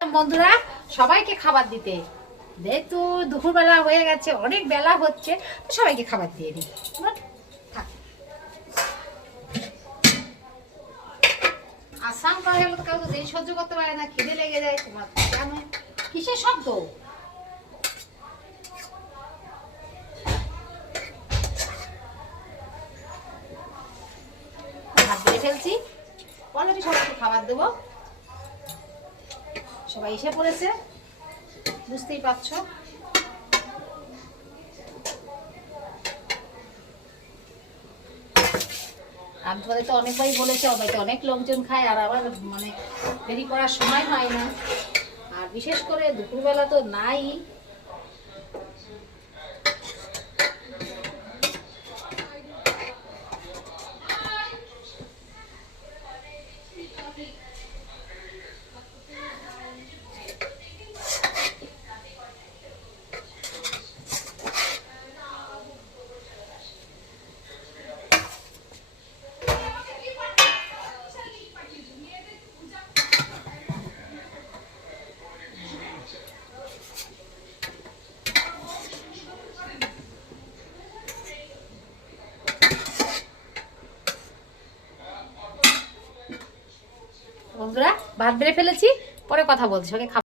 বন্ধুরা সবাইকে খাবার দিতে যেহেতু দুপুরবেলা হয়ে গেছে, অনেক বেলা হচ্ছে, তো সবাইকে খাবার দিয়ে দিই। আসাম করা গেল তো কেউ তো দেরি সহ্য করতে পারে না, খিদে লেগে যায়। তোমার কেন কিসের শব্দ? ভাত বেড়ে ফেলছি, অলরেডি সবাইকে খাবার দেবো। সবাই এসে পড়েছে, বুঝতেই পারছো। আমি তোমাদের তো অনেকবারই বলেছি, বাড়িতে অনেক লোকজন খায়, আর আবার মানে দেরি করার সময় হয় না, আর বিশেষ করে দুপুরবেলা তো নাই। বন্ধুরা ভাত বেড়ে ফেলেছি, পরে কথা বলছি।